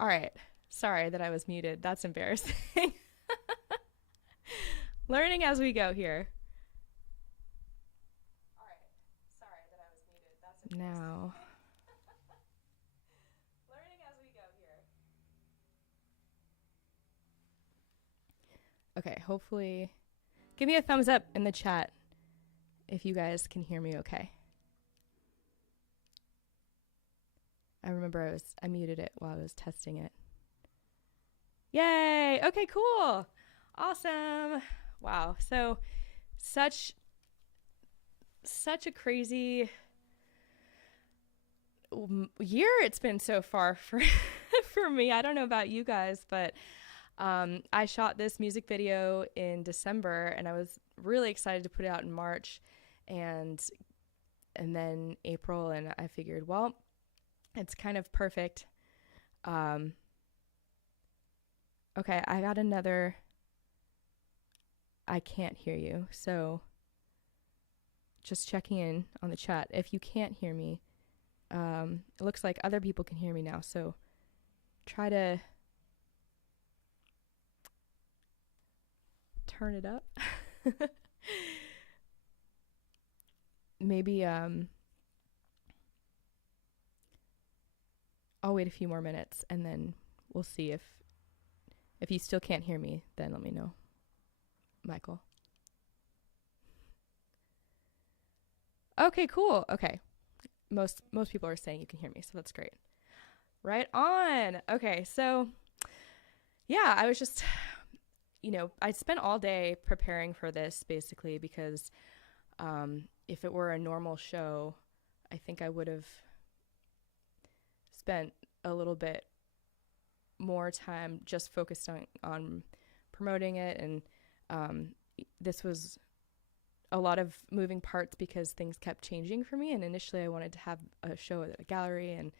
All right. Sorry that I was muted. That's embarrassing. Learning as we go here. All right. Sorry that I was muted. That's embarrassing. Now. Learning as we go here. Okay, hopefully. Give me a thumbs up in the chat if you guys can hear me okay. I remember I muted it while I was testing it. Yay! Okay, cool. Awesome. Wow. So such a crazy year it's been so far for for me. I don't know about you guys, but I shot this music video in December and I was really excited to put it out in March and then April, and I figured, well, it's kind of perfect. Okay, I got another. I can't hear you. So just checking in on the chat. If you can't hear me, it looks like other people can hear me now. So try to turn it up. Maybe I'll wait a few more minutes and then we'll see if you still can't hear me, then let me know, Michael. Okay, cool. Okay. Most people are saying you can hear me, so that's great. Right on. Okay, so yeah, I was just, I spent all day preparing for this basically because if it were a normal show, I think I would have spent a little bit more time just focused on promoting it, and this was a lot of moving parts because things kept changing for me, and initially I wanted to have a show at a gallery, and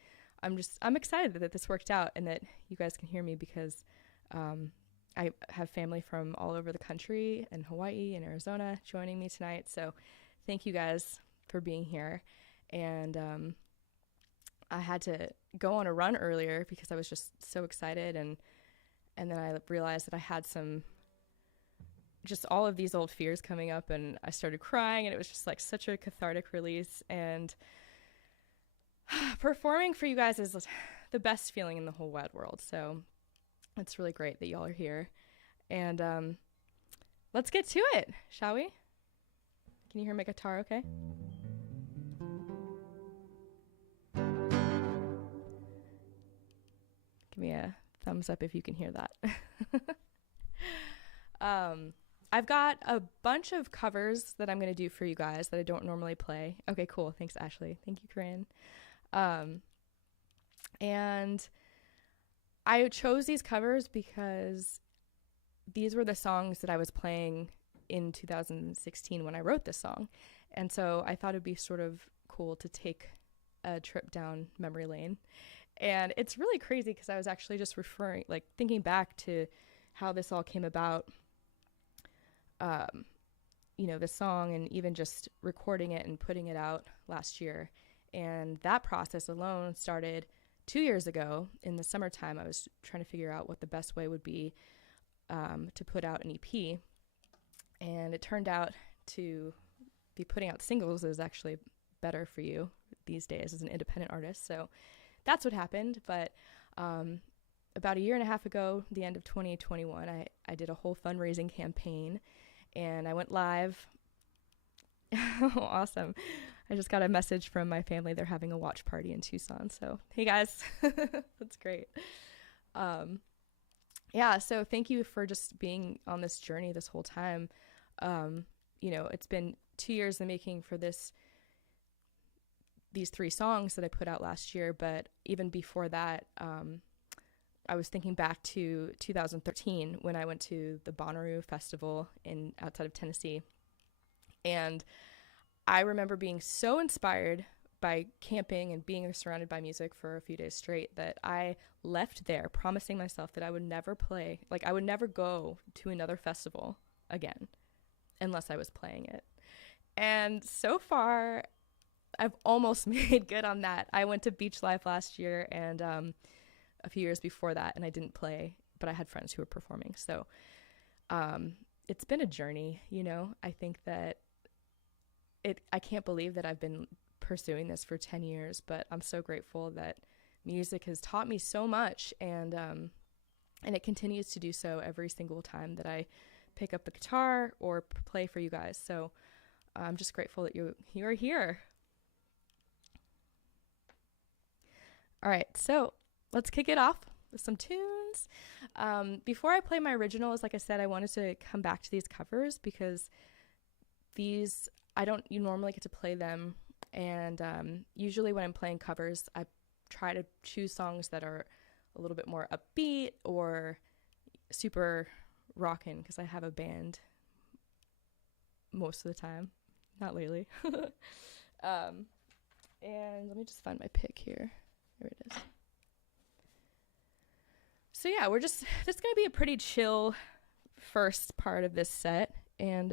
I'm excited that this worked out and that you guys can hear me because I have family from all over the country and Hawaii and Arizona joining me tonight, so thank you guys for being here. And I had to go on a run earlier because I was just so excited, and then I realized that I had just all of these old fears coming up, and I started crying, and it was just like such a cathartic release. And performing for you guys is the best feeling in the whole wide world, so it's really great that y'all are here. And let's get to it, shall we? Can you hear my guitar okay? Give me a thumbs up if you can hear that. I've got a bunch of covers that I'm going to do for you guys that I don't normally play. Okay, cool. Thanks, Ashley. Thank you, Corinne. And I chose these covers because these were the songs that I was playing in 2016 when I wrote this song. And so I thought it'd be sort of cool to take a trip down memory lane. And it's really crazy because I was actually just thinking back to how this all came about, the song, and even just recording it and putting it out last year. And that process alone started 2 years ago in the summertime. I was trying to figure out what the best way would be to put out an EP. And it turned out to be putting out singles is actually better for you these days as an independent artist. So that's what happened. But about a year and a half ago, the end of 2021, I did a whole fundraising campaign, and I went live. Oh, awesome. I just got a message from my family. They're having a watch party in Tucson. So, hey guys, that's great. Yeah, so thank you for just being on this journey this whole time. It's been 2 years in the making for these 3 songs that I put out last year. But even before that, I was thinking back to 2013 when I went to the Bonnaroo Festival outside of Tennessee. And I remember being so inspired by camping and being surrounded by music for a few days straight that I left there promising myself that I would never I would never go to another festival again unless I was playing it. And so far, I've almost made good on that. I went to Beach Life last year, and a few years before that, and I didn't play, but I had friends who were performing. So it's been a journey, you know. I think that I can't believe that I've been pursuing this for 10 years, but I'm so grateful that music has taught me so much, and it continues to do so every single time that I pick up the guitar or play for you guys. So I'm just grateful that you are here. All right, so let's kick it off with some tunes. Before I play my originals, like I said, I wanted to come back to these covers because these, you normally get to play them. And usually when I'm playing covers, I try to choose songs that are a little bit more upbeat or super rockin', because I have a band most of the time. Not lately. And let me just find my pick here. There it is. So yeah, this is going to be a pretty chill first part of this set. And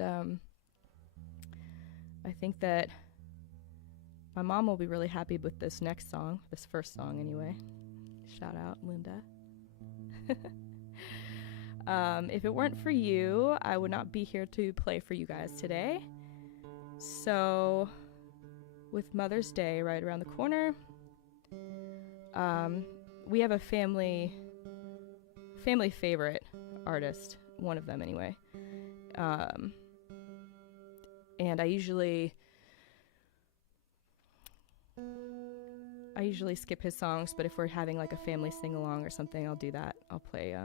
I think that my mom will be really happy with this next song, this first song anyway. Shout out, Linda. If it weren't for you, I would not be here to play for you guys today. So, with Mother's Day right around the corner, we have a family favorite artist, one of them anyway. And I usually skip his songs, but if we're having like a family sing-along or something, I'll do that. I'll play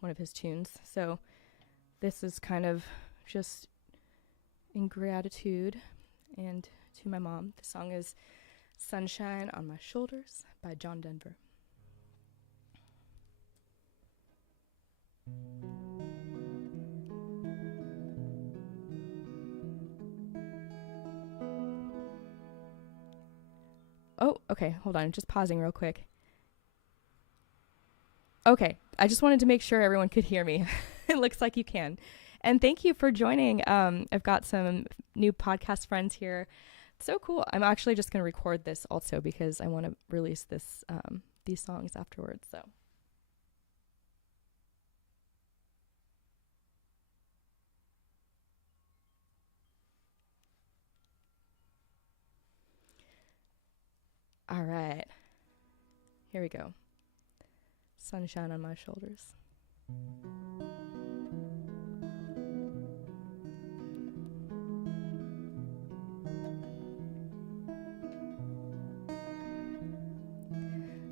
one of his tunes. So this is kind of just in gratitude and to my mom. The song is Sunshine on My Shoulders by John Denver. Oh, okay, hold on, just pausing real quick. Okay, I just wanted to make sure everyone could hear me. It looks like you can. And thank you for joining. I've got some new podcast friends here. So cool. I'm actually just going to record this also because I want to release these songs afterwards. So. All right. Here we go. Sunshine on My Shoulders.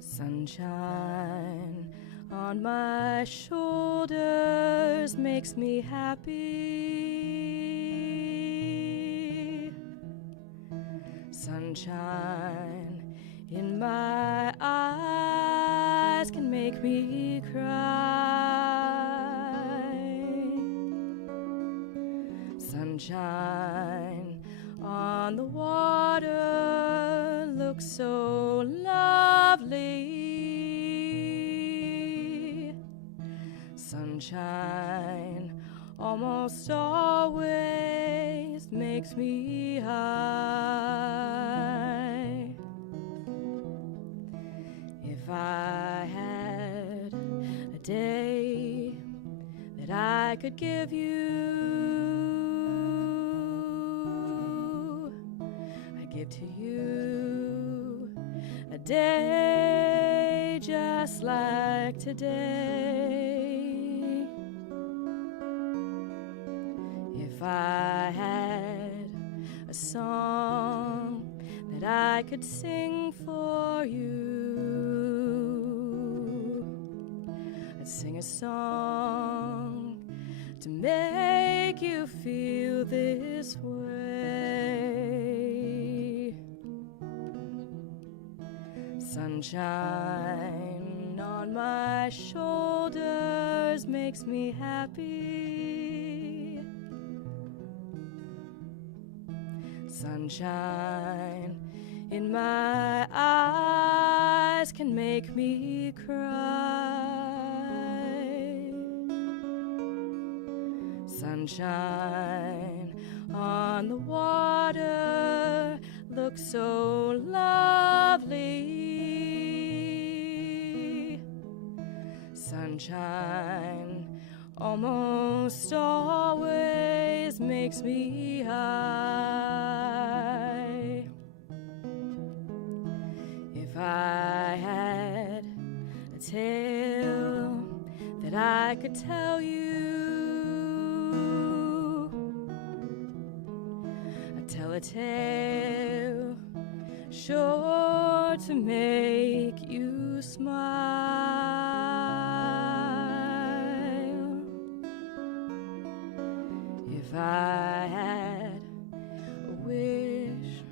Sunshine on my shoulders makes me happy. Sunshine in my eyes can make me cry. Sunshine on the water looks so lovely. Sunshine almost always makes me high. If I had a day that I could give you, I give to you a day just like today. If I had a song that I could sing for you, I'd sing a song to make you feel this way. Sunshine on my shoulders makes me happy. Sunshine in my eyes can make me cry. Sunshine on the water looks so lovely. Sunshine almost always makes me high. If I had a tale that I could tell you, I'd tell a tale sure to make you smile. If I had a wish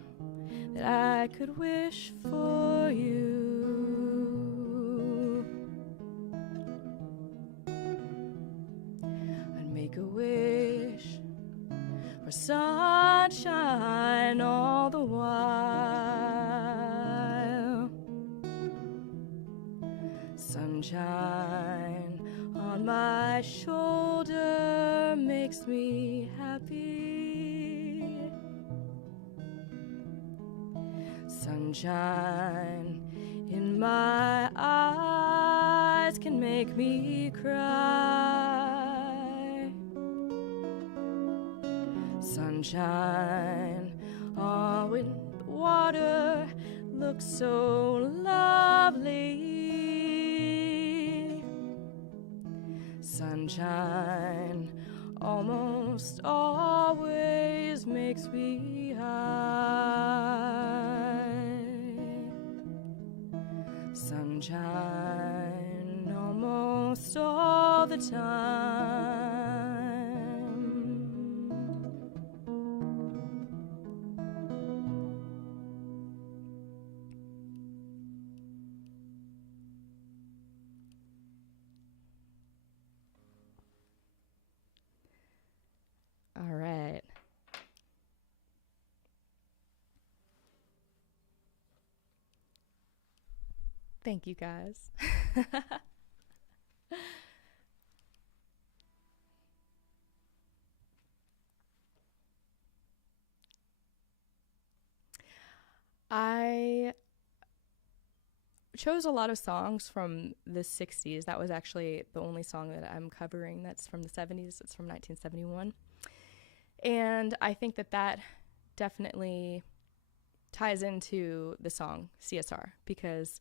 that I could wish for you, I'd make a wish for sunshine all the while. Sunshine on my shoulder makes me happy. Sunshine in my eyes can make me cry. Sunshine when the water looks so lovely. Sunshine almost always makes me high. Sunshine almost all the time. All right. Thank you, guys. I chose a lot of songs from the 60s. That was actually the only song that I'm covering that's from the 70s. It's from 1971. And I think that that definitely ties into the song C.S.R. because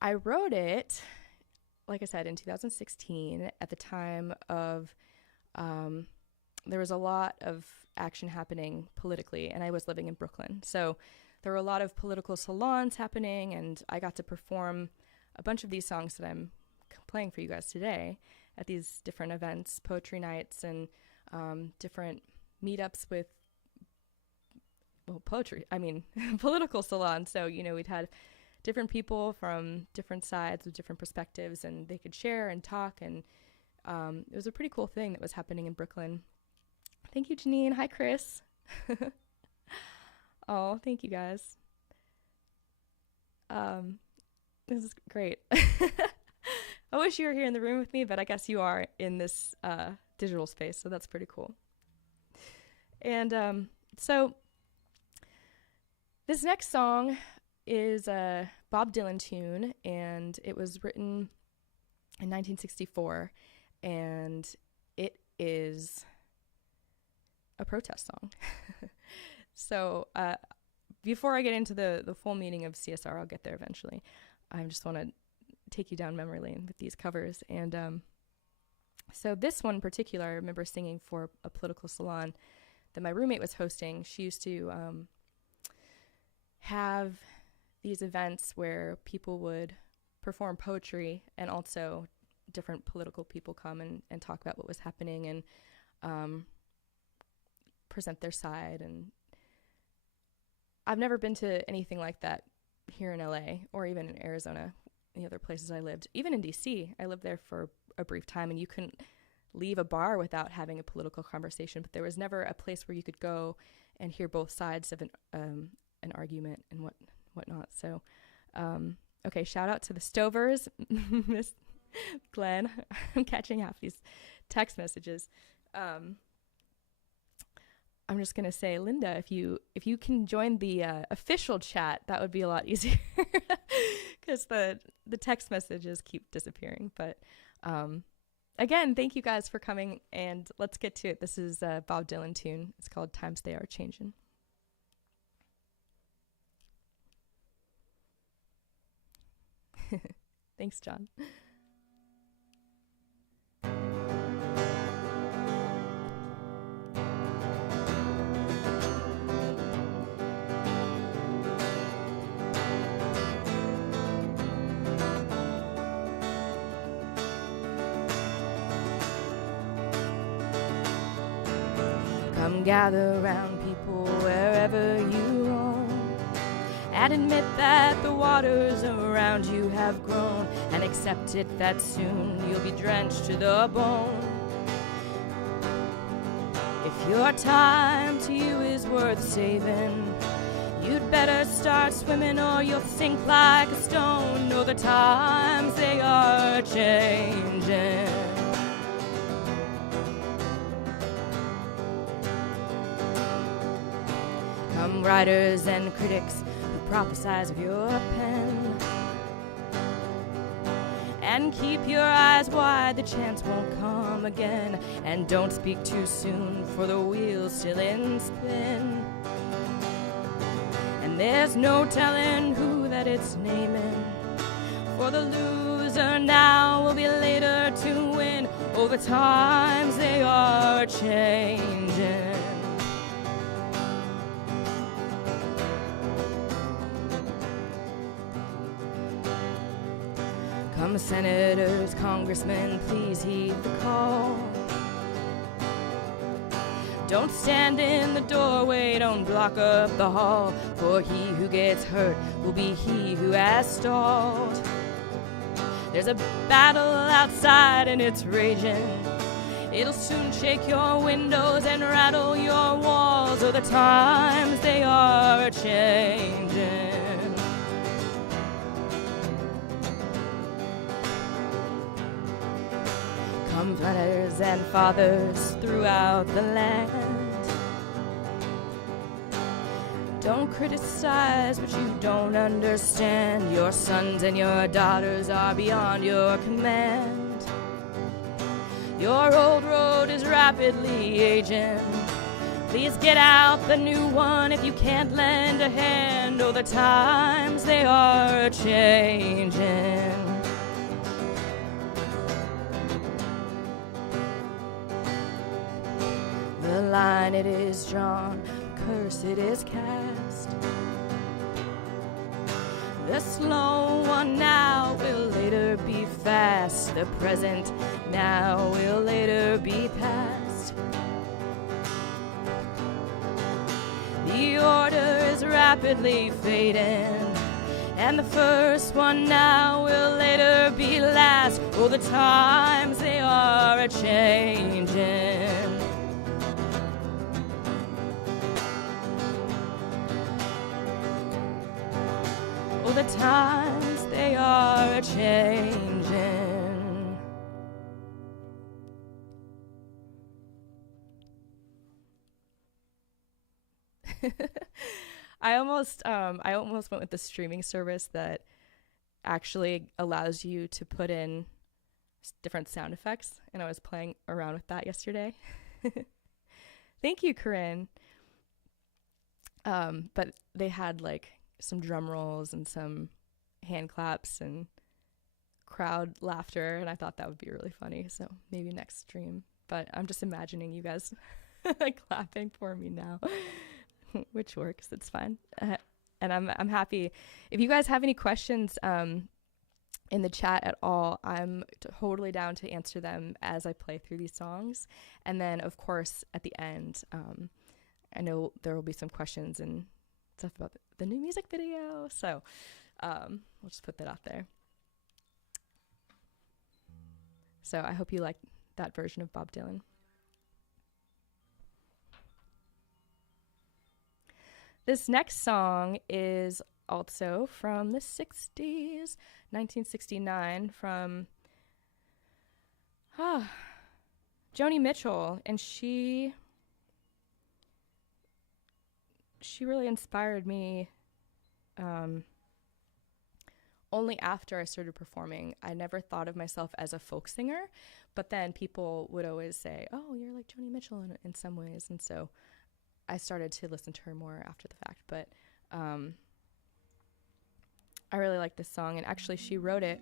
I wrote it, like I said, in 2016 at the time of there was a lot of action happening politically, and I was living in Brooklyn. So there were a lot of political salons happening, and I got to perform a bunch of these songs that I'm playing for you guys today at these different events, poetry nights, and different meetups with, well, political salons. So, we'd had different people from different sides with different perspectives, and they could share and talk, and it was a pretty cool thing that was happening in Brooklyn. Thank you, Janine. Hi, Chris. Oh, thank you, guys. This is great. I wish you were here in the room with me, but I guess you are in this digital space, so that's pretty cool. And so this next song is a Bob Dylan tune, and it was written in 1964, and it is a protest song. So before I get into the full meaning of C.S.R., I'll get there eventually. I just want to take you down memory lane with these covers. And so this one in particular, I remember singing for a political salon that my roommate was hosting. She used to have these events where people would perform poetry, and also different political people come and talk about what was happening and present their side. And I've never been to anything like that here in LA or even in Arizona, the other places I lived. Even in DC, I lived there for a brief time, and you couldn't leave a bar without having a political conversation, but there was never a place where you could go and hear both sides of an argument and whatnot. So, okay, shout out to the Stovers, Miss Glenn. I'm catching half these text messages. I'm just gonna say, Linda, if you can join the official chat, that would be a lot easier, because the the text messages keep disappearing. But again, thank you guys for coming, and let's get to it. This is a Bob Dylan tune. It's called Times They Are Changin'. Thanks, John. Come gather round, people, wherever you roam, and admit that the waters around you have grown, and accept it that soon you'll be drenched to the bone. If your time to you is worth saving, you'd better start swimming or you'll sink like a stone. No, the times they are changing. Come writers and critics who prophesize with your pen, and keep your eyes wide, the chance won't come again. And don't speak too soon, for the wheel's still in spin, and there's no telling who that it's naming, for the loser now will be later to win. Oh, the times they are changing. Come senators, congressmen, please heed the call. Don't stand in the doorway, don't block up the hall, for he who gets hurt will be he who has stalled. There's a battle outside and it's raging. It'll soon shake your windows and rattle your walls. Oh, the times they are changing. Come mothers and fathers throughout the land, don't criticize what you don't understand. Your sons and your daughters are beyond your command. Your old road is rapidly aging. Please get out the new one if you can't lend a hand. Oh, the times they are changing. The line it is drawn, the curse it is cast. The slow one now will later be fast. The present now will later be past. The order is rapidly fading, and the first one now will later be last. Oh, the times they are a-changing. Oh, the times they are a-changing. I almost went with the streaming service that actually allows you to put in different sound effects, and I was playing around with that yesterday. Thank you, Corinne. But they had like some drum rolls and some hand claps and crowd laughter, and I thought that would be really funny, so maybe next stream. But I'm just imagining you guys clapping for me now. Which works, it's fine. And I'm happy. If you guys have any questions in the chat at all, I'm totally down to answer them as I play through these songs. And then, of course, at the end, I know there will be some questions and stuff about the new music video. So we'll just put that out there. So I hope you like that version of Bob Dylan. This next song is also from the 60s, 1969, from Joni Mitchell, and she really inspired me only after I started performing, I never thought of myself as a folk singer, but then people would always say, oh, you're like Joni Mitchell in some ways. And so I started to listen to her more after the fact. But I really like this song. And actually, she wrote it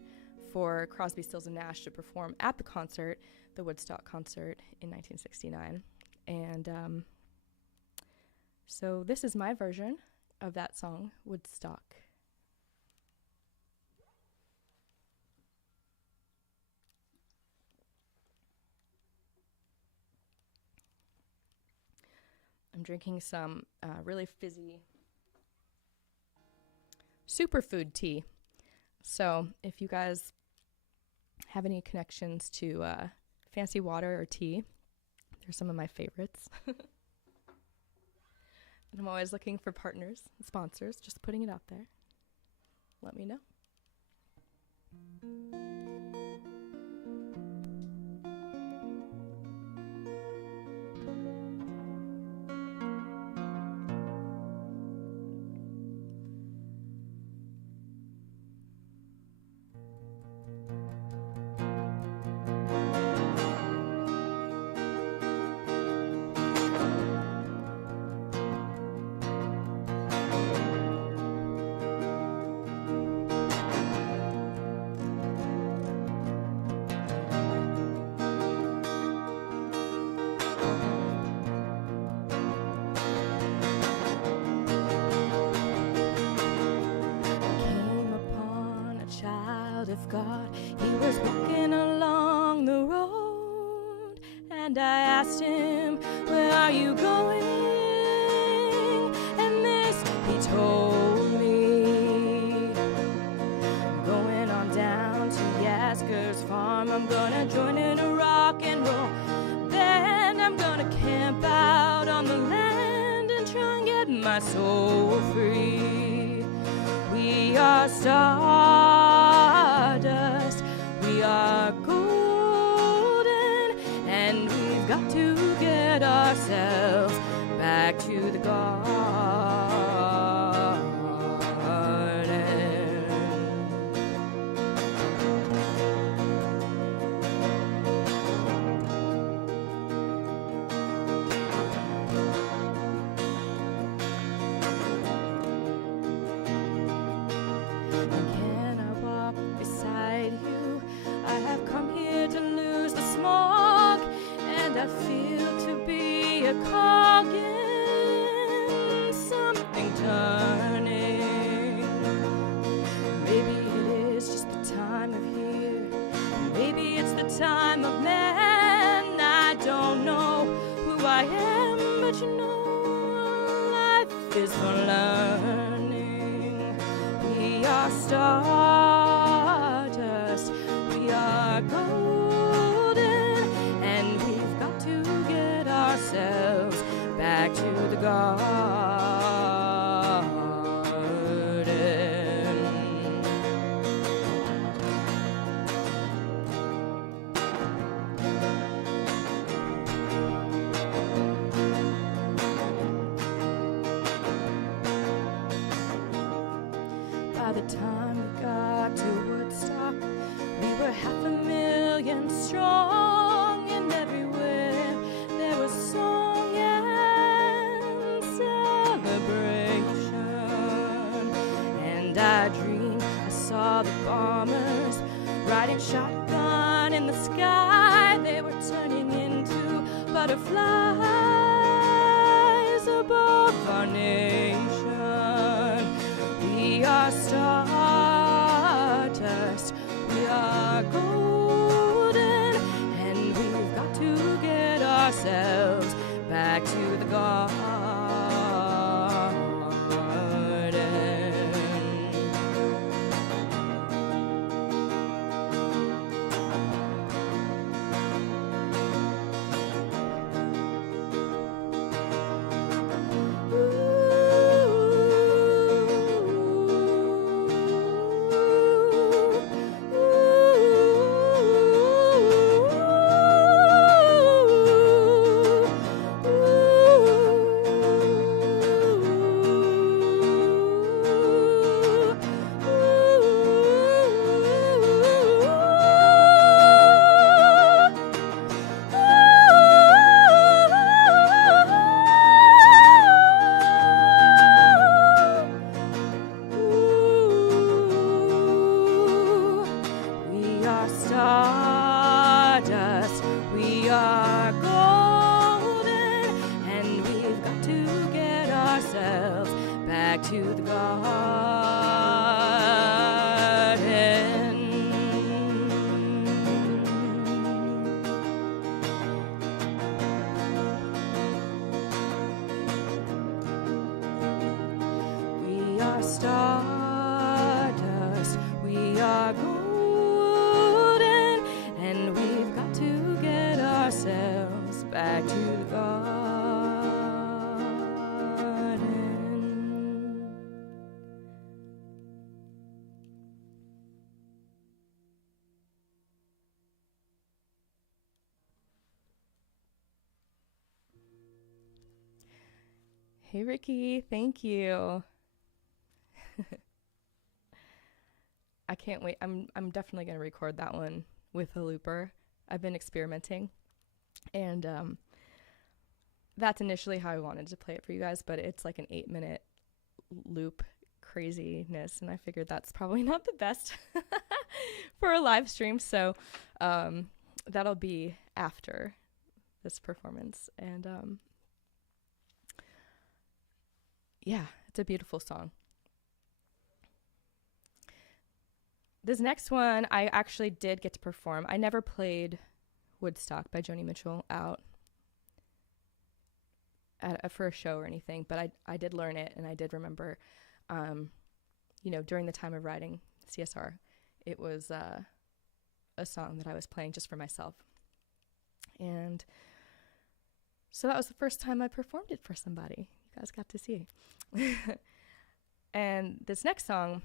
for Crosby, Stills, and Nash to perform at the concert, the Woodstock concert in 1969. And so this is my version of that song, Woodstock. I'm drinking some really fizzy superfood tea. So if you guys have any connections to fancy water or tea, they're some of my favorites. And I'm always looking for partners and sponsors, just putting it out there. Let me know. Of God, he was walking along the road, and I asked him, where are you going? And this he told me, I'm going on down to Yasgur's farm. I'm gonna join in a rock and roll band. I'm gonna camp out on the land and try and get my soul free. We are stardust, we are golden, and we've got to get ourselves back to the garden. Can I walk beside you? I have come here to lose the smog, and I feel to be a cog in something turning. Maybe it is just the time of year, maybe it's the time of man. I don't know who I am, but you know life is for learning. We are stardust, we are golden, and we've got to get ourselves back to the garden. By the time we got to Woodstock, we were 500,000 strong, and everywhere there was song and celebration. And I dreamed I saw the bombers riding shotgun in the sky. They were turning into butterflies above our nation. We are stardust, we are golden, and we've got to get ourselves back to the garden. Ooh, ooh, ooh. We are stardust, we are golden, and we've got to get ourselves back to the garden. Hey Ricky, thank you. I can't wait. I'm definitely going to record that one with a looper. I've been experimenting, and that's initially how I wanted to play it for you guys, but it's like an 8-minute loop craziness, and I figured that's probably not the best for a live stream, so that'll be after this performance. And yeah, it's a beautiful song. This next one, I actually did get to perform. I never played Woodstock by Joni Mitchell out for a show or anything, but I did learn it, and I did remember, during the time of writing C.S.R., it was a song that I was playing just for myself. And so that was the first time I performed it for somebody. You guys got to see. And this next song,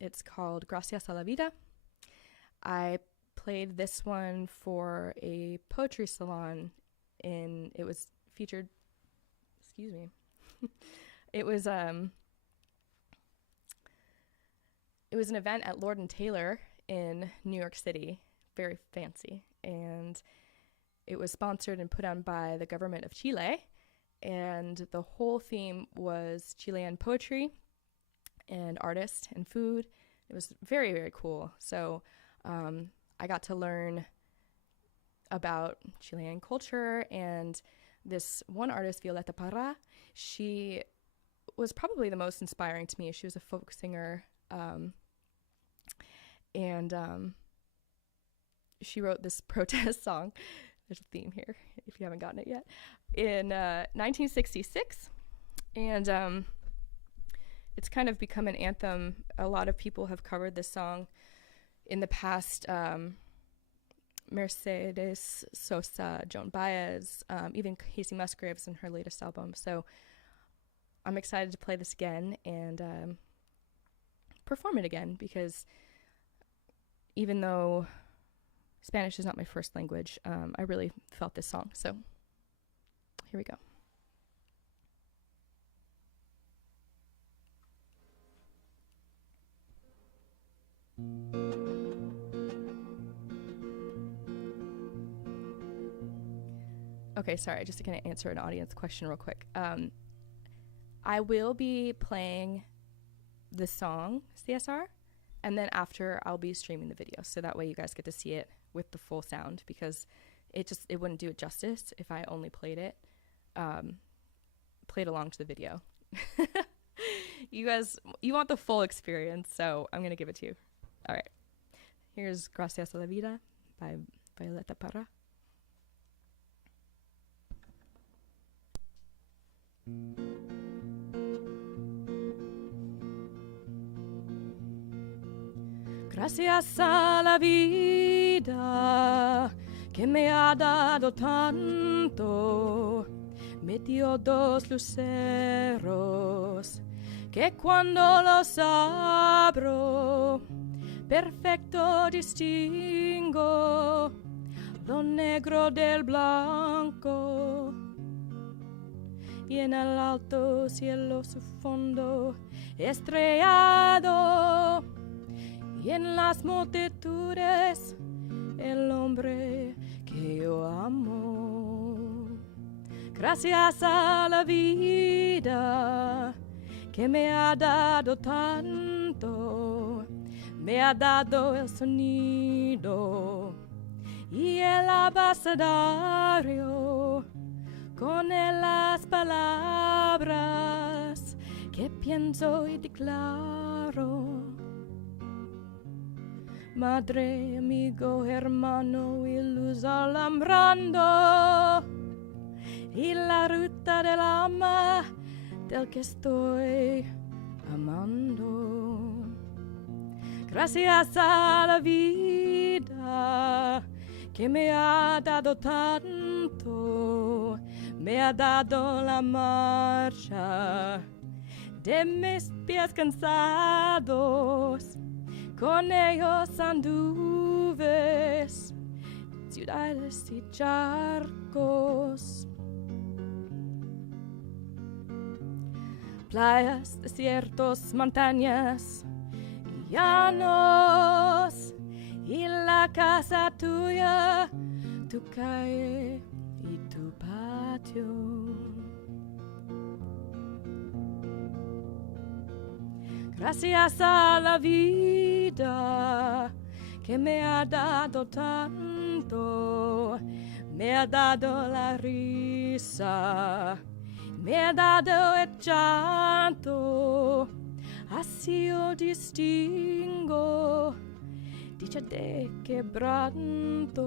it's called Gracias a la Vida. I played this one for a poetry salon it was featured, it was an event at Lord & Taylor in New York City, very fancy, and it was sponsored and put on by the government of Chile, and the whole theme was Chilean poetry and artists and food. It was very, very cool. So I got to learn about Chilean culture, and this one artist, Violeta Parra, she was probably the most inspiring to me. She was a folk singer, and she wrote this protest song. There's a theme here, if you haven't gotten it yet, in 1966, and it's kind of become an anthem. A lot of people have covered this song in the past. Mercedes Sosa, Joan Baez, even Casey Musgraves in her latest album. So I'm excited to play this again and perform it again, because even though Spanish is not my first language, I really felt this song. So here we go. Okay, sorry, just going to answer an audience question real quick. I will be playing the song C.S.R., and then after I'll be streaming the video, so that way you guys get to see it with the full sound, because it wouldn't do it justice if I only played along to the video. You guys, you want the full experience, so I'm going to give it to you. All right. Here's Gracias a la Vida by Violeta Parra. Gracias a la vida que me ha dado tanto, me dio dos luceros que cuando los abro perfecto distingo lo negro del blanco, y en el alto cielo su fondo estrellado, y en las multitudes el hombre que yo amo. Gracias a la vida que me ha dado tanto, me ha dado el sonido y el abecedario, con él las palabras que pienso y declaro, madre, amigo, hermano y luz alambrando, y la ruta del alma del que estoy amando. Gracias a la vida que me ha dado tanto, me ha dado la marcha de mis pies cansados. Con ellos anduve ciudades y charcos, playas, desiertos, montañas y llanos, y la casa tuya, tu calle y tu patio. Gracias a la vida que me ha dado tanto, me ha dado la risa, me ha dado el llanto, así yo distingo dicha de quebranto.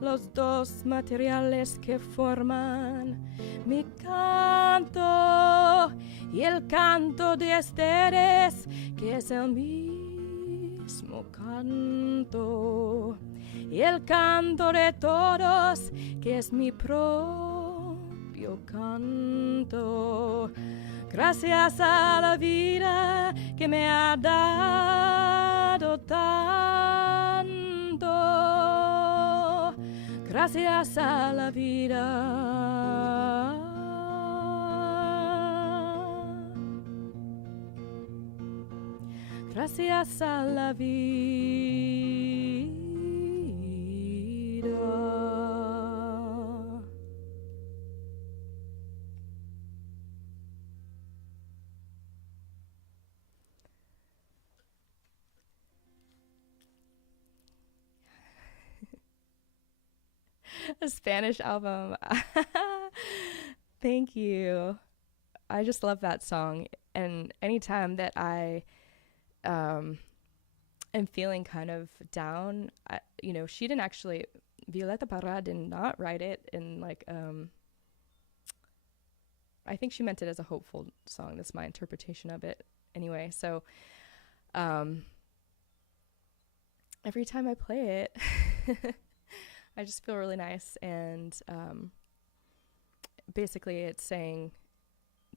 Los dos materiales que forman mi canto y el canto de ustedes, que es el mismo canto, y el canto de todos, que es mi propio canto. Gracias a la vida que me ha dado tanto, gracias a la vida. Gracias a la vida. A Spanish album. Thank you. I just love that song. And anytime that I am feeling kind of down, she didn't actually, Violeta Parra did not write it in like, I think she meant it as a hopeful song. That's my interpretation of it anyway. So every time I play it, I just feel really nice. And basically it's saying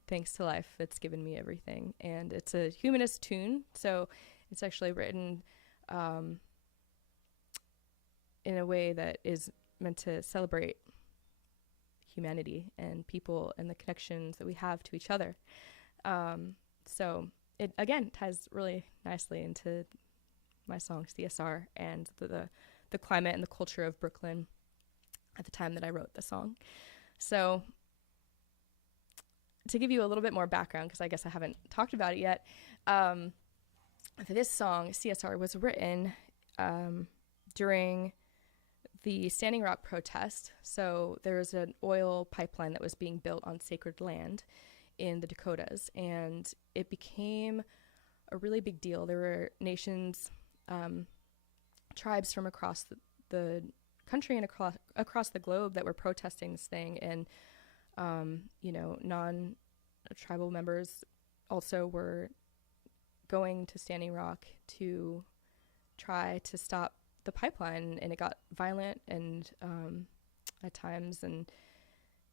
thanks to life that's given me everything. And it's a humanist tune, so it's actually written in a way that is meant to celebrate humanity and people and the connections that we have to each other. So it again ties really nicely into my song C.S.R. and the climate and the culture of Brooklyn at the time that I wrote the song. So to give you a little bit more background, because I guess I haven't talked about it yet, this song, C.S.R., was written during the Standing Rock protest. So there was an oil pipeline that was being built on sacred land in the Dakotas, and it became a really big deal. There were nations, tribes from across the country and across the globe that were protesting this thing, and non-tribal members also were going to Standing Rock to try to stop the pipeline, and it got violent and at times, and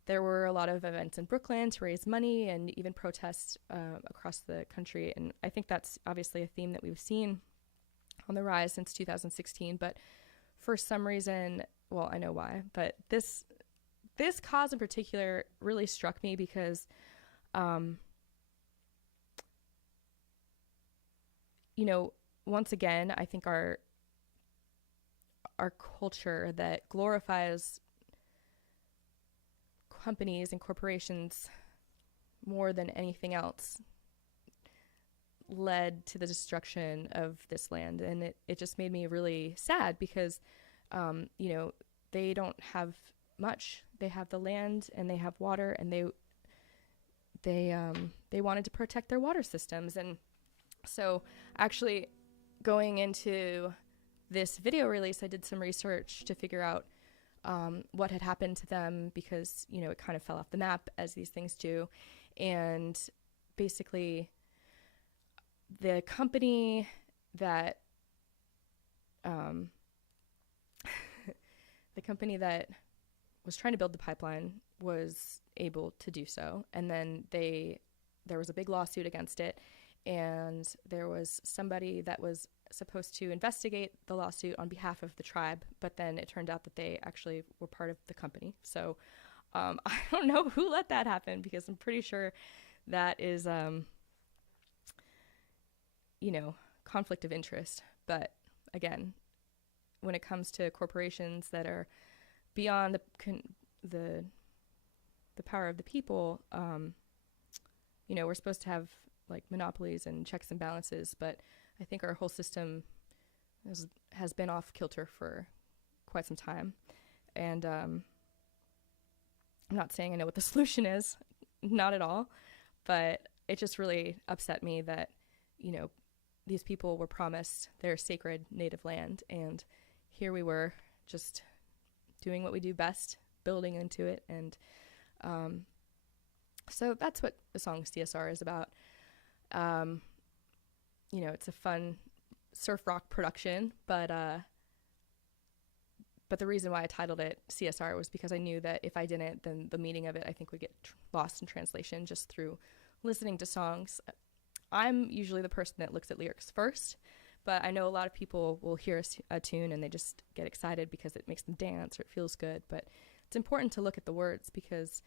there were a lot of events in Brooklyn to raise money and even protests across the country. And I think that's obviously a theme that we've seen on the rise since 2016, but for some reason, well, I know why, but this cause in particular really struck me because once again, I think our culture that glorifies companies and corporations more than anything else led to the destruction of this land. And it just made me really sad because, they don't have much. They have the land and they have water, and they wanted to protect their water systems. And so actually going into this video release, I did some research to figure out what had happened to them, because, you know, it kind of fell off the map as these things do. And basically the company that was trying to build the pipeline was able to do so. And then there was a big lawsuit against it, and there was somebody that was supposed to investigate the lawsuit on behalf of the tribe, but then it turned out that they actually were part of the company. So I don't know who let that happen, because I'm pretty sure that is, conflict of interest. But again, when it comes to corporations that are beyond the power of the people, we're supposed to have like monopolies and checks and balances, but I think our whole system has been off kilter for quite some time. And I'm not saying I know what the solution is, not at all, but it just really upset me that, these people were promised their sacred native land, and here we were just doing what we do best, building into it. And so that's what the song C.S.R. is about. It's a fun surf rock production, but the reason why I titled it C.S.R. was because I knew that if I didn't, then the meaning of it, I think, would get lost in translation just through listening to songs. I'm usually the person that looks at lyrics first, but I know a lot of people will hear a tune and they just get excited because it makes them dance or it feels good. But it's important to look at the words, because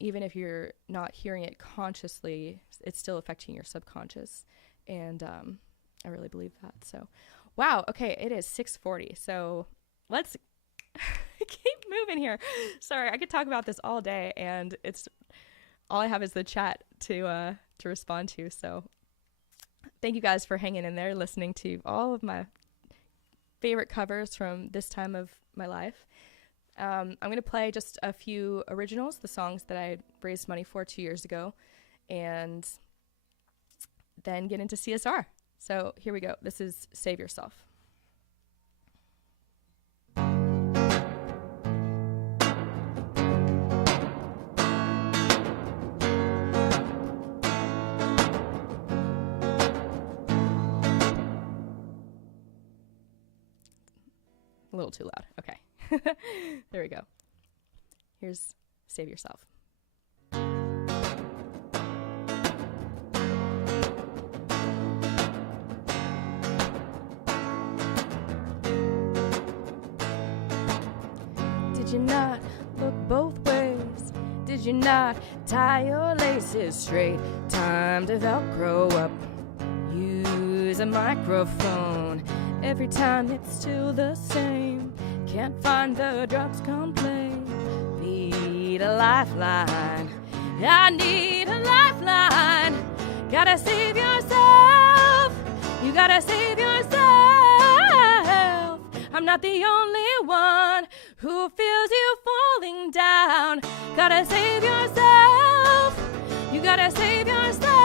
even if you're not hearing it consciously, it's still affecting your subconscious. And I really believe that. So, wow. Okay, it is 6:40. So let's keep moving here. Sorry, I could talk about this all day, and all I have is the chat to respond to. So thank you guys for hanging in there, listening to all of my favorite covers from this time of my life. I'm going to play just a few originals, the songs that I raised money for 2 years ago, and then get into C.S.R. So here we go. This is Save Yourself. A little too loud. Okay. There we go. Here's Save Yourself. Did you not look both ways? Did you not tie your laces straight? Time to Velcro up. Use a microphone. Every time it's still the same. Can't find the drugs, complain. Need a lifeline. I need a lifeline. Gotta save yourself. You gotta save yourself. I'm not the only one who feels you falling down. Gotta save yourself. You gotta save yourself.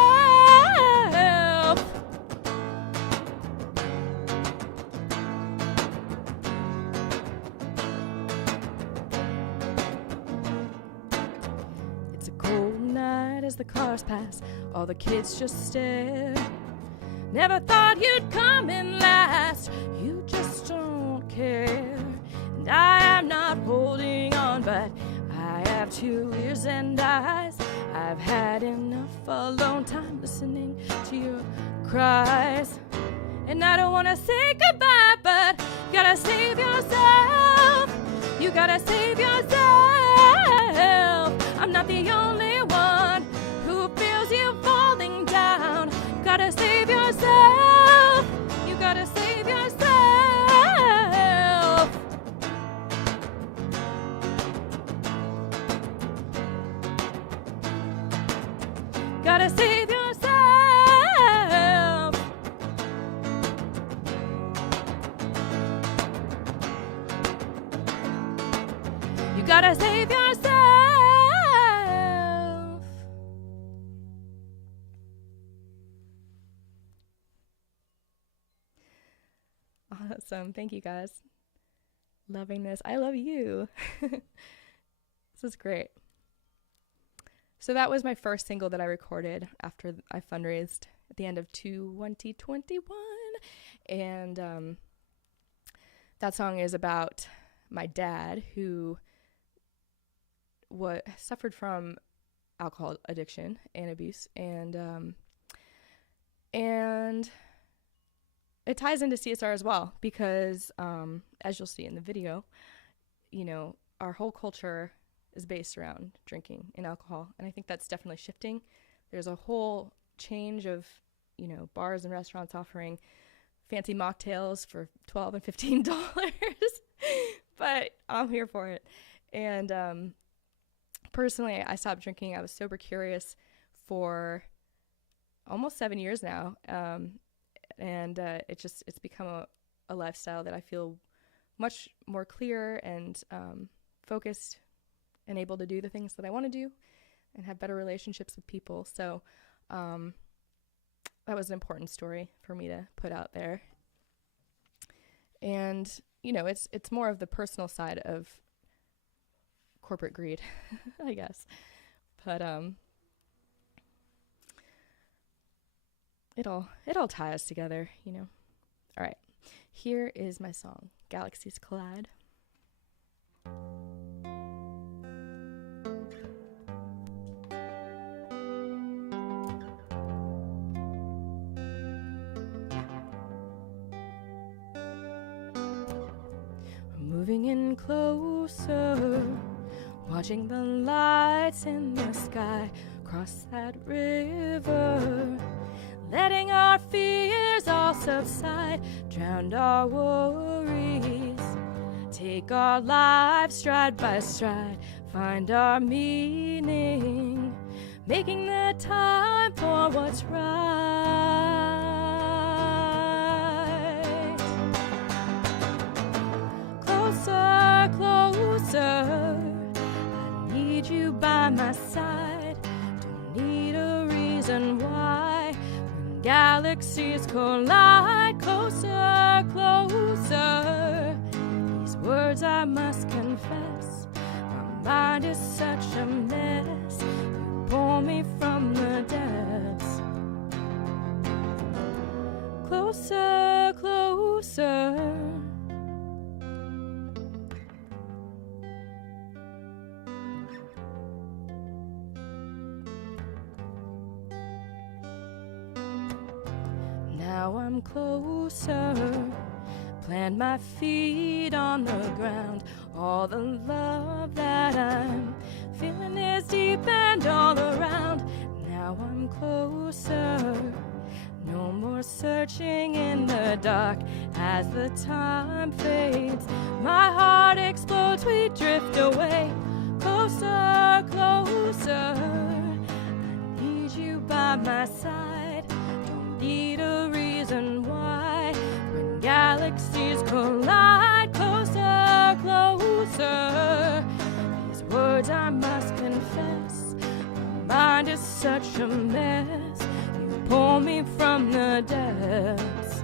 As the cars pass, all the kids just stare. Never thought you'd come in last. You just don't care. And I am not holding on, but I have 2 ears and eyes. I've had enough alone time listening to your cries. And I don't want to say goodbye, but you gotta save yourself. You gotta save yourself. I'm not the only one who feels you falling down. Gotta save yourself. You gotta save yourself. Gotta save yourself. You gotta save yourself. Awesome. Thank you, guys. Loving this. I love you. This is great. So that was my first single that I recorded after I fundraised at the end of 2021. And that song is about my dad, who suffered from alcohol addiction and abuse. And it ties into C.S.R. as well, because as you'll see in the video, our whole culture is based around drinking and alcohol. And I think that's definitely shifting. There's a whole change of, bars and restaurants offering fancy mocktails for $12 and $15. But I'm here for it. And personally, I stopped drinking. I was sober curious for almost 7 years now. And it's become a lifestyle that I feel much more clear and focused and able to do the things that I want to do and have better relationships with people. So that was an important story for me to put out there. And, it's more of the personal side of corporate greed, I guess. But it all ties together, All right. Here is my song, Galaxies Collide. Moving in closer, watching the lights in the sky cross that river, letting our fears all subside, drown our worries, take our lives stride by stride, find our meaning, making the time for what's right. Closer, closer, I need you by my side, don't need a reason why. When galaxies collide, closer, closer, these words I must confess, my mind is such a mess, you pull me from the depths. Closer, closer, now I'm closer, plant my feet on the ground, all the love that I'm feeling is deep and all around. Now I'm closer, no more searching in the dark. As the time fades, my heart explodes, we drift away. Closer, closer, I need you by my side, don't need a reason why. When galaxies collide, closer, closer, these words I must confess, my mind is such a mess, you pull me from the depths.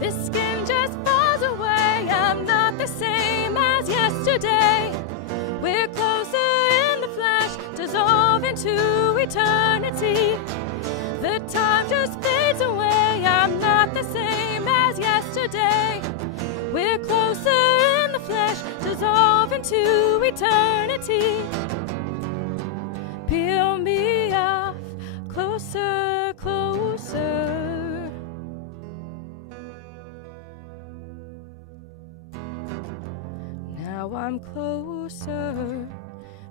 This skin just falls away, I'm not the same as yesterday. We're closer in the flash, dissolve into eternity. The time just fades away, I'm not the same as yesterday. We're closer in the flesh, dissolve into eternity. Peel me off, closer, closer. Now I'm closer,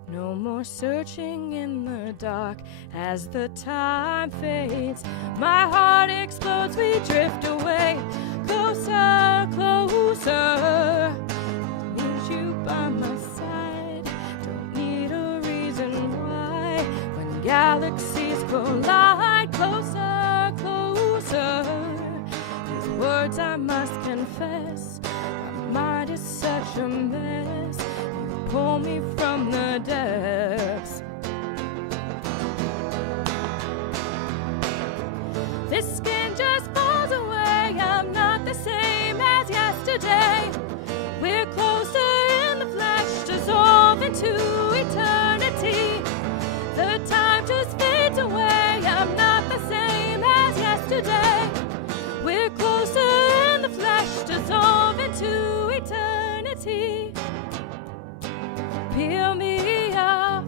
no more searching in the dark. As the time fades, my heart explodes, we drift away. Closer, closer, need you by my side, don't need a reason why. When galaxies collide, closer, closer, these words I must confess, confess, my mind is such a mess. You pull me from the depths. This skin just falls away. I'm not the same as yesterday. We're closer in the flesh, dissolve into eternity. The time just fades away. I'm not the same as yesterday. We're closer in the flesh, dissolve into eternity. Peel me off,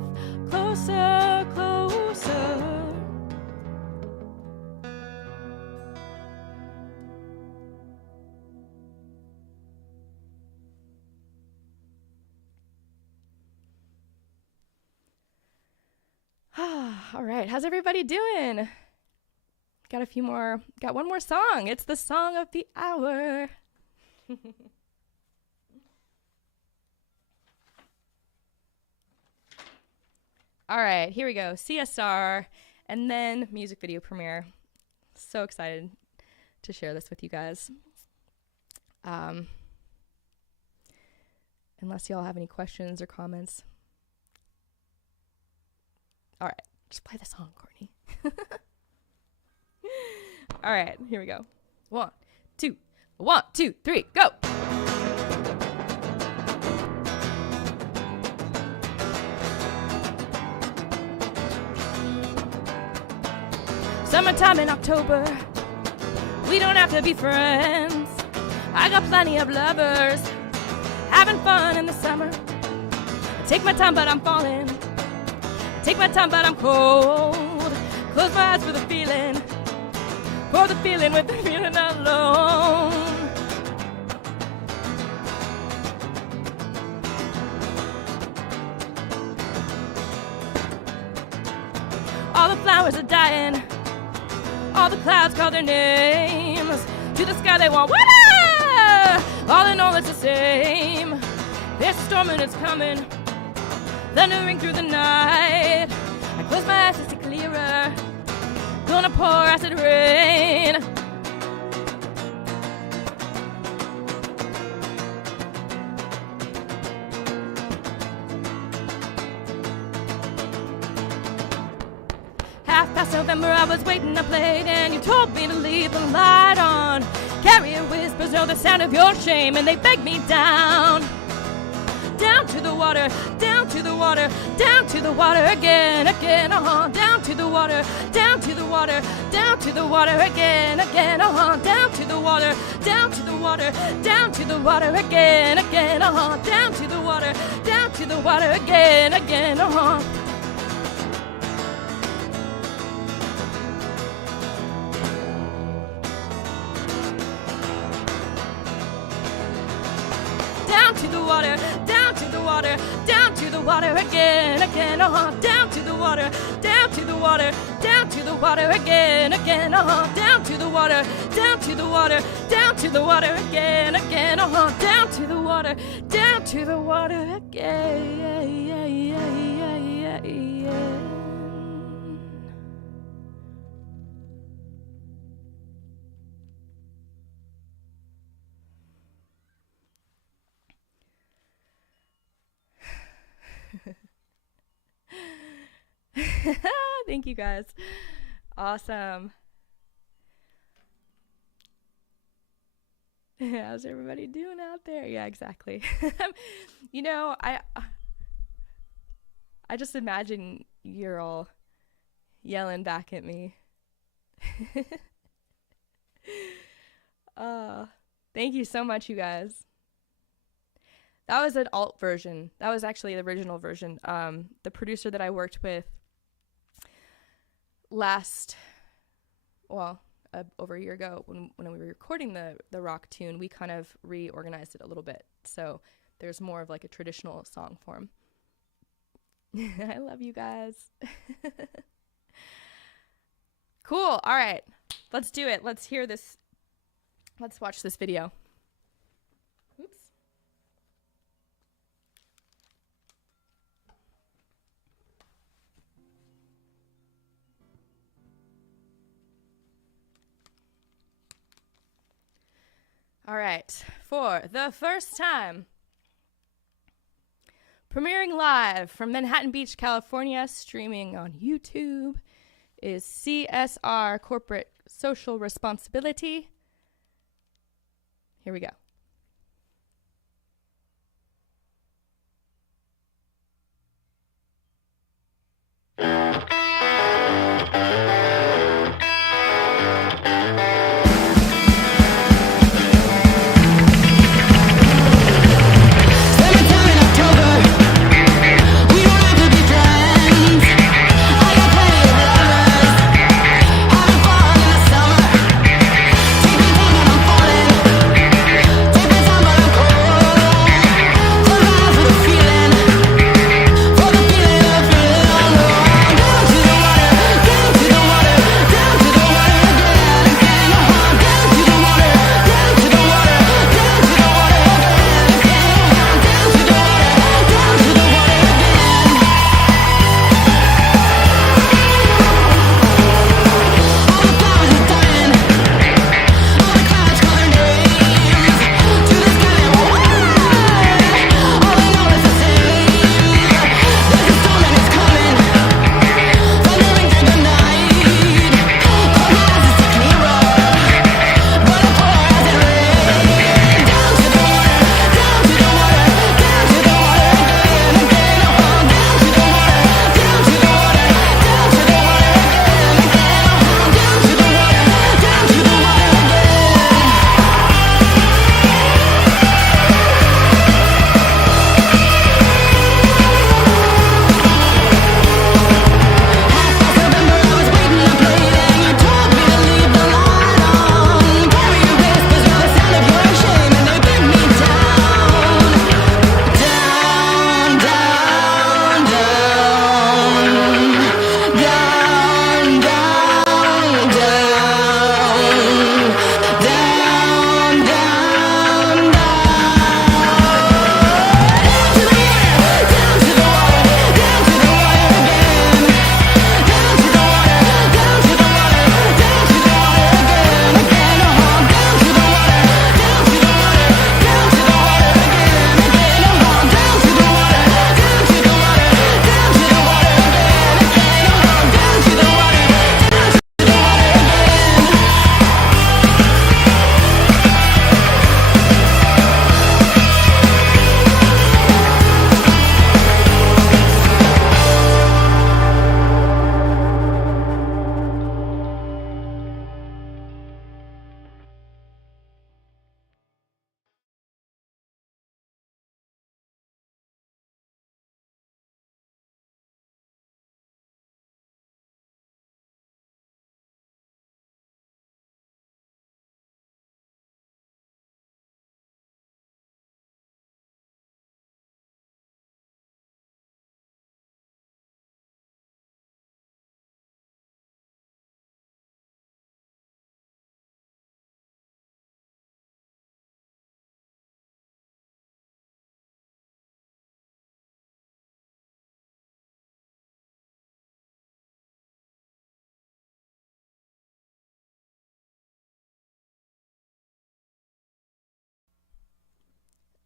closer, closer. All right, how's everybody doing? Got one more song. It's the song of the hour. All right, here we go. C.S.R. and then music video premiere. So excited to share this with you guys. Unless y'all have any questions or comments. All right, just play the song, Courtney. All right, here we go. 1, 2, 1, 2, 3, go. Summertime in October, we don't have to be friends. I got plenty of lovers, having fun in the summer. I take my time, but I'm falling. Take my time, but I'm cold. Close my eyes for the feeling with the feeling alone. All the flowers are dying. All the clouds call their names. To the sky they want water. All in all it's the same. There's a storm and it's coming, thundering through the night. I close my eyes to see clearer. Gonna pour acid rain. Half past November, I was waiting up late, and you told me to leave the light on. Carrier whispers know the sound of your shame, and they beg me down. Down to the water, down to the water, down to the water again, again, down to the water, down to the water, down to the water again, again, down to the water, down to the water, down to the water again, again, down to the water, down to the water again, again, Down to the water, down to the water, down to the water again, again, down to the water, down to the water, down to the water again, again, down to the water, down to the water, down to the water again, again, down to the water, down to the water again. Thank you guys. Awesome. How's everybody doing out there? Yeah, exactly. You know, I just imagine you're all yelling back at me. Thank you so much, you guys. That was an alt version. That was actually the original version. The producer that I worked with over a year ago when we were recording the rock tune, we kind of reorganized it a little bit. So there's more of like a traditional song form. I love you guys. Cool. All right. Let's do it. Let's hear this. Let's watch this video. Oops. All right. For the first time, premiering live from Manhattan Beach, California, streaming on YouTube, is C.S.R. Corporate Social Responsibility. Here we go.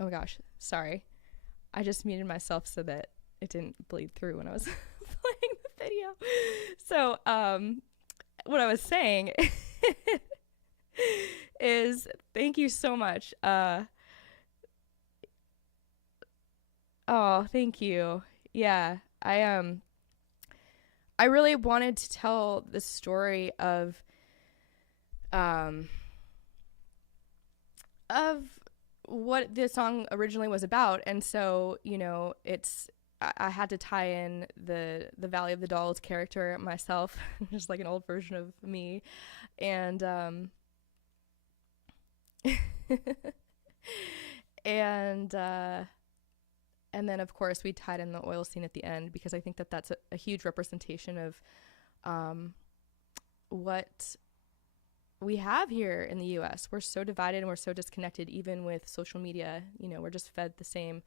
Oh my gosh, sorry. I just muted myself so that it didn't bleed through when I was playing the video. So, what I was saying is thank you so much. Oh, thank you. Yeah, I really wanted to tell the story um of what this song originally was about, and so I had to tie in the Valley of the Dolls character myself, just like an old version of me, and and then of course we tied in the oil scene at the end because I think that that's a huge representation of what we have here in the US. We're so divided and we're so disconnected, even with social media. We're just fed the same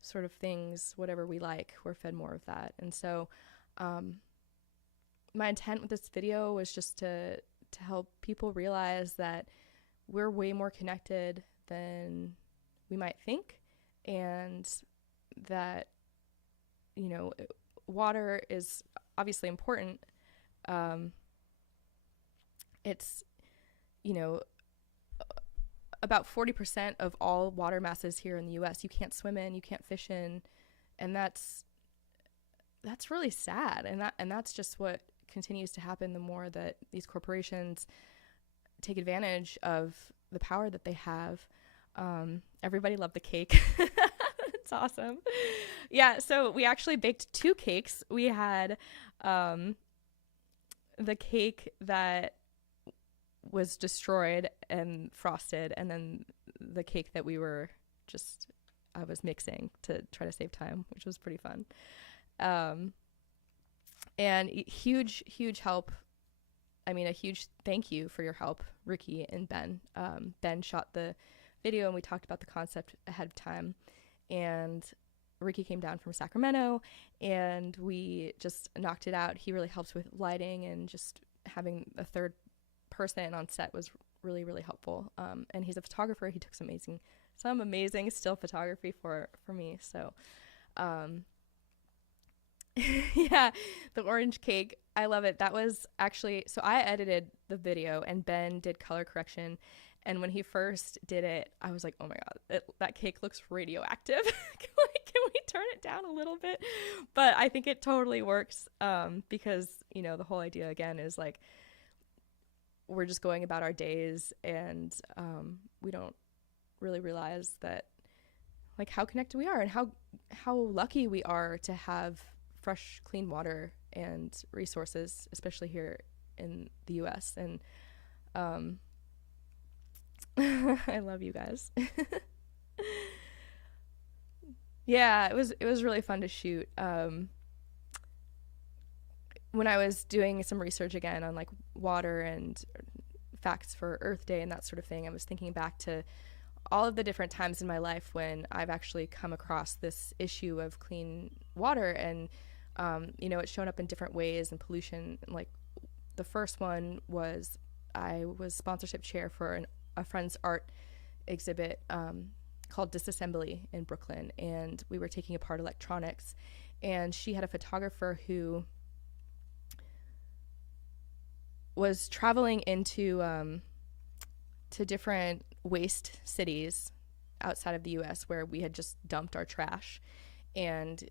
sort of things, whatever we like, we're fed more of that. And so my intent with this video was just to help people realize that we're way more connected than we might think, and that, you know, water is obviously important. It's, you know, about 40% of all water masses here in the US you can't swim in, you can't fish in, and that's really sad. And that's just what continues to happen the more that these corporations take advantage of the power that they have. Everybody loved the cake. It's awesome. Yeah, so we actually baked 2 cakes. We had the cake that was destroyed and frosted, and then the cake that I was mixing to try to save time, which was pretty fun. And huge help. I mean, a huge thank you for your help, Ricky and Ben. Ben shot the video, and we talked about the concept ahead of time. And Ricky came down from Sacramento, and we just knocked it out. He really helped with lighting, and just having a third person on set was really, really helpful. And he's a photographer. He took some amazing still photography for me. So, yeah, the orange cake, I love it. That was actually, so I edited the video and Ben did color correction. And when he first did it, I was like, oh my God, that cake looks radioactive. Can we turn it down a little bit? But I think it totally works, because, you know, the whole idea again is like, we're just going about our days, and we don't really realize that, like, how connected we are, and how lucky we are to have fresh, clean water and resources, especially here in the US. And I love you guys. Yeah, it was really fun to shoot. When I was doing some research again on like water and facts for Earth Day and that sort of thing, I was thinking back to all of the different times in my life when I've actually come across this issue of clean water. And, you know, it's shown up in different ways, and pollution. Like, the first one was I was sponsorship chair for a friend's art exhibit called Disassembly in Brooklyn, and we were taking apart electronics, and she had a photographer who was traveling into to different waste cities outside of the US where we had just dumped our trash, and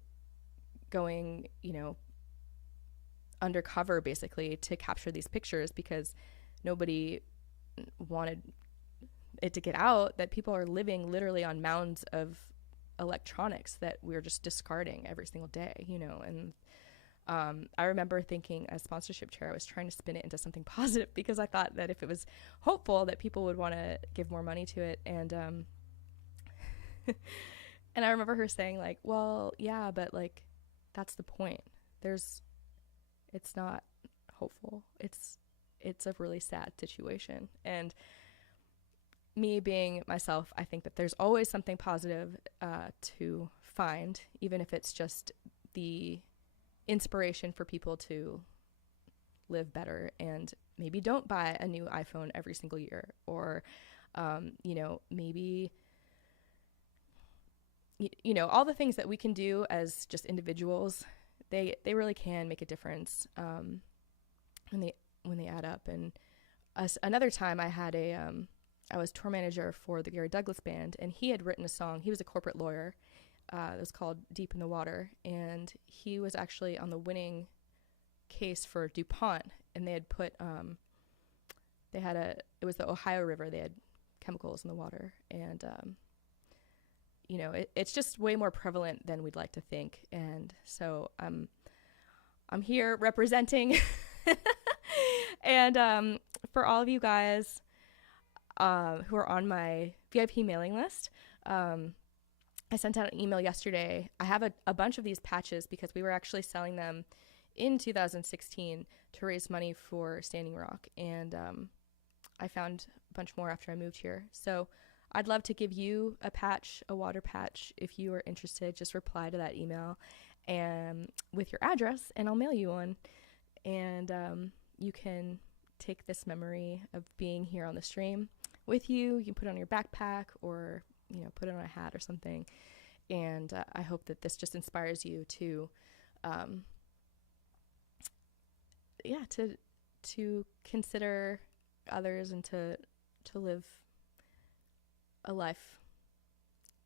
going, you know, undercover basically to capture these pictures, because nobody wanted it to get out that people are living literally on mounds of electronics that we're just discarding every single day, you know. And I remember thinking, as sponsorship chair, I was trying to spin it into something positive, because I thought that if it was hopeful, that people would want to give more money to it. And and I remember her saying, like, well, yeah, but like, that's the point. It's not hopeful. It's a really sad situation. And me being myself, I think that there's always something positive to find, even if it's just the inspiration for people to live better and maybe don't buy a new iPhone every single year, or you know, maybe, you know, all the things that we can do as just individuals, they really can make a difference when they add up. And another time I had I was tour manager for the Gary Douglas band, and he had written a song. He was a corporate lawyer. It was called Deep in the Water, and he was actually on the winning case for DuPont, and they had put it was the Ohio River. They had chemicals in the water, and you know, it's just way more prevalent than we'd like to think. And so I'm here representing and for all of you guys who are on my VIP mailing list, I sent out an email yesterday. I have a bunch of these patches because we were actually selling them in 2016 to raise money for Standing Rock, and I found a bunch more after I moved here. So I'd love to give you a patch, a water patch. If you are interested, just reply to that email and with your address, and I'll mail you one. And you can take this memory of being here on the stream with you. You can put it on your backpack or, put it on a hat or something. And I hope that this just inspires you to, to consider others and to live a life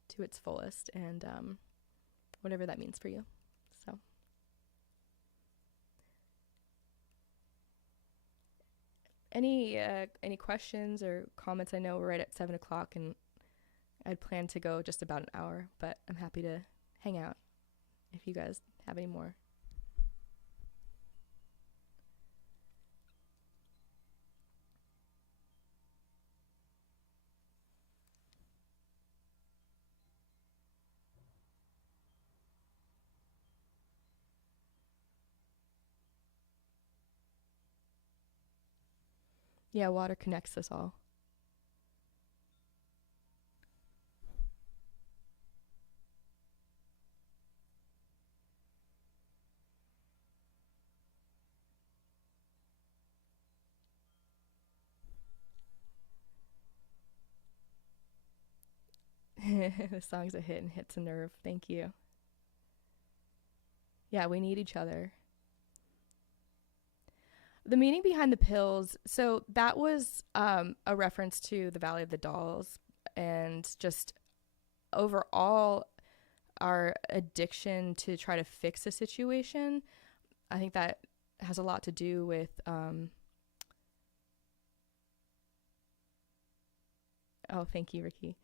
to its fullest, and whatever that means for you. So any questions or comments? I know we're right at 7:00 and I'd planned to go just about an hour, but I'm happy to hang out if you guys have any more. Yeah, water connects us all. The song's a hit and hits a nerve. Thank you. Yeah, we need each other. The meaning behind the pills, so that was a reference to the Valley of the Dolls, and just overall our addiction to try to fix a situation. I think that has a lot to do with oh, thank you, Ricky.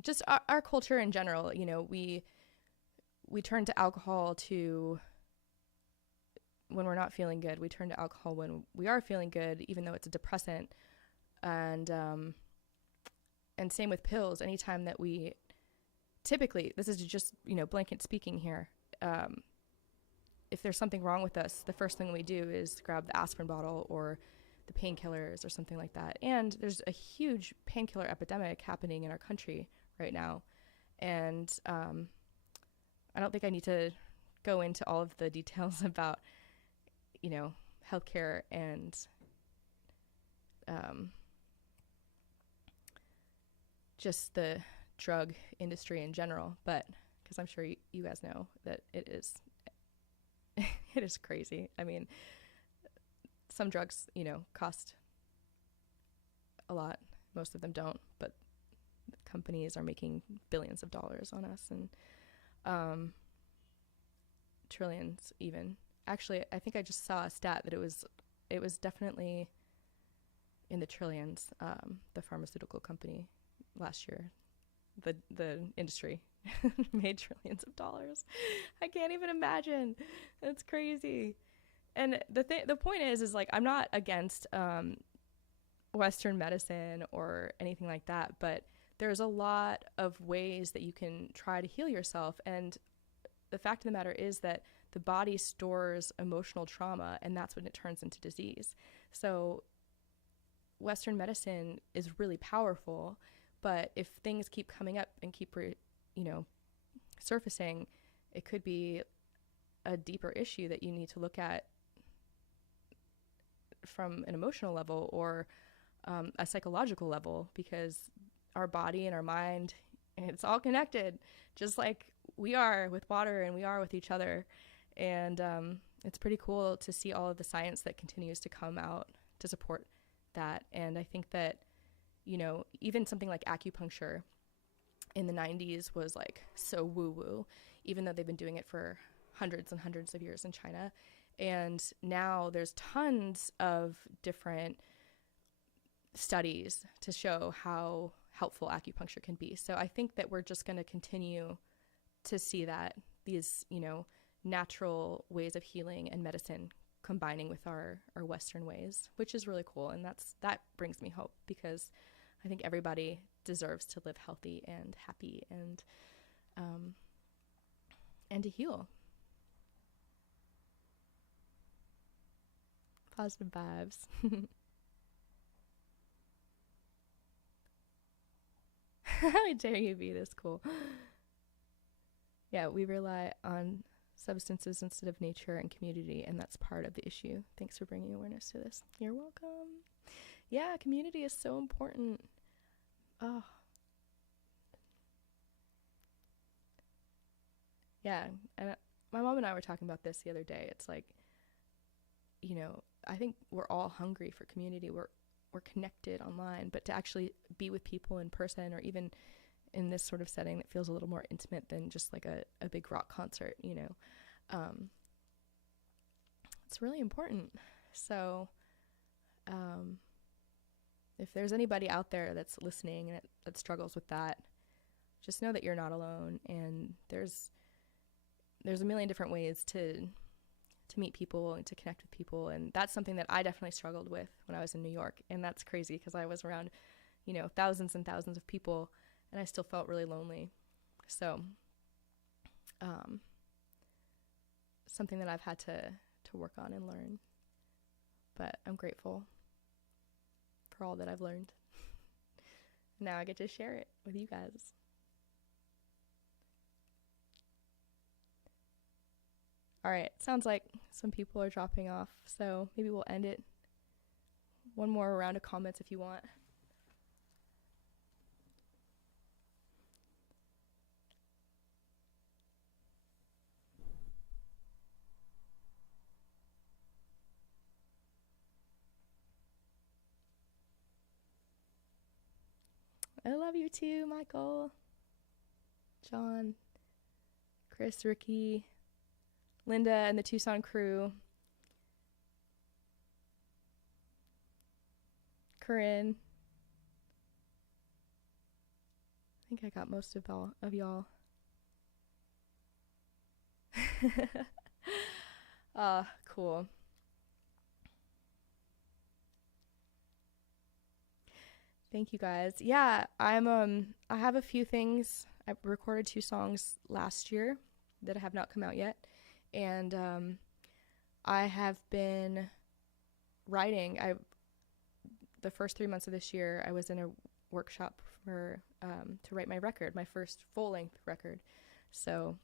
Just our culture in general, we turn to alcohol to when we're not feeling good. We turn to alcohol when we are feeling good, even though it's a depressant. And same with pills. Anytime that we typically, this is just, blanket speaking here. If there's something wrong with us, the first thing we do is grab the aspirin bottle or the painkillers or something like that. And there's a huge painkiller epidemic happening in our country right now. And I don't think I need to go into all of the details about, healthcare and just the drug industry in general, but because I'm sure you guys know that it is it is crazy. I mean, some drugs, cost a lot. Most of them don't, but companies are making billions of dollars on us, and trillions even. Actually, I think I just saw a stat that it was definitely in the trillions. The pharmaceutical company last year, the industry made trillions of dollars. I can't even imagine. That's crazy. And the point is like, I'm not against Western medicine or anything like that, but there's a lot of ways that you can try to heal yourself. And the fact of the matter is that the body stores emotional trauma, and that's when it turns into disease. So Western medicine is really powerful, but if things keep coming up and keep surfacing, it could be a deeper issue that you need to look at from an emotional level or a psychological level, because our body and our mind, it's all connected, just like we are with water and we are with each other. And it's pretty cool to see all of the science that continues to come out to support that. And I think that, even something like acupuncture in the 90s was like so woo-woo, even though they've been doing it for hundreds and hundreds of years in China. And now there's tons of different studies to show how helpful acupuncture can be. So I think that we're just going to continue to see that these, natural ways of healing and medicine combining with our Western ways, which is really cool. And that brings me hope, because I think everybody deserves to live healthy and happy and to heal. Positive vibes. How dare you be this cool? Yeah, we rely on substances instead of nature and community, and that's part of the issue. Thanks for bringing awareness to this. You're welcome. yeah, community is so important. Oh, yeah. And my mom and I were talking about this the other day. It's like, I think we're all hungry for community. We're connected online, but to actually be with people in person, or even in this sort of setting that feels a little more intimate than just like a big rock concert, it's really important. So, if there's anybody out there that's listening and that struggles with that, just know that you're not alone. And there's a million different ways to meet people and to connect with people. And that's something that I definitely struggled with when I was in New York. And that's crazy because I was around, thousands and thousands of people, and I still felt really lonely. So, something that I've had to work on and learn. But I'm grateful for all that I've learned. Now I get to share it with you guys. All right, sounds like some people are dropping off, so maybe we'll end it. One more round of comments if you want. I love you too, Michael, John, Chris, Ricky, Linda, and the Tucson crew. Corinne. I think I got most of y'all. Cool. Thank you guys. Yeah, I have a few things. I recorded 2 songs last year that have not come out yet. And I have been writing. The first 3 months of this year, I was in a workshop for to write my record, my first full-length record. So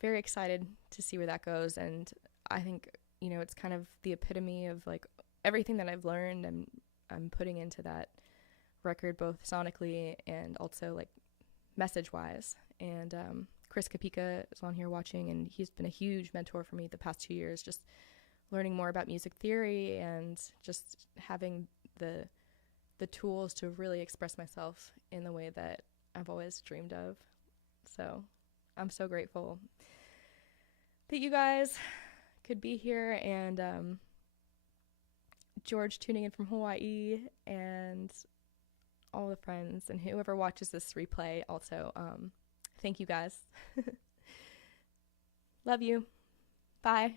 very excited to see where that goes. And I think, it's kind of the epitome of like everything that I've learned and I'm putting into that record, both sonically and also like message-wise. And Chris Kapika is on here watching, and he's been a huge mentor for me the past 2 years, just learning more about music theory and just having the tools to really express myself in the way that I've always dreamed of. So I'm so grateful that you guys could be here, and George tuning in from Hawaii, and all the friends and whoever watches this replay also. Thank you guys. Love you. Bye.